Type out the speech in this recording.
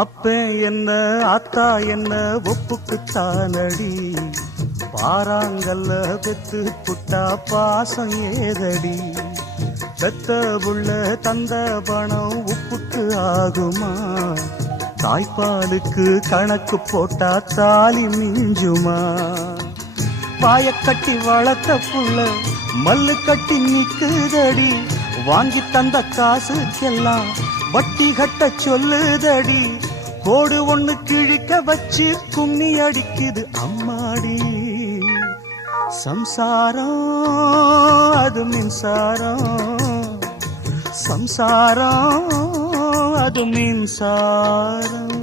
அப்ப என்ன ஆத்தா என்ன ஒப்புக்குத்தானடி, பாறாங்கல்ல பெத்து புட்டா பாசம் ஏதடி. பெத்த புள்ள தந்த பணம் உப்புக்கு ஆகுமா, தாய்ப்பாலுக்கு கணக்கு போட்டா தாலி மிஞ்சுமா. பாயக்கட்டி வளர்த்த புள்ள மல்லு கட்டி நிக்குதடி, வாங்கி தந்த காசுக்கெல்லாம் வட்டி கட்ட சொல்லுதடி. கோடு ஒண்ணு கிழிக்க வச்சு கும்மி அடிக்குது அம்மாடி. சம்சாரம் அது மின்சாரம், சம்சாரம் அது மின்சாரம்.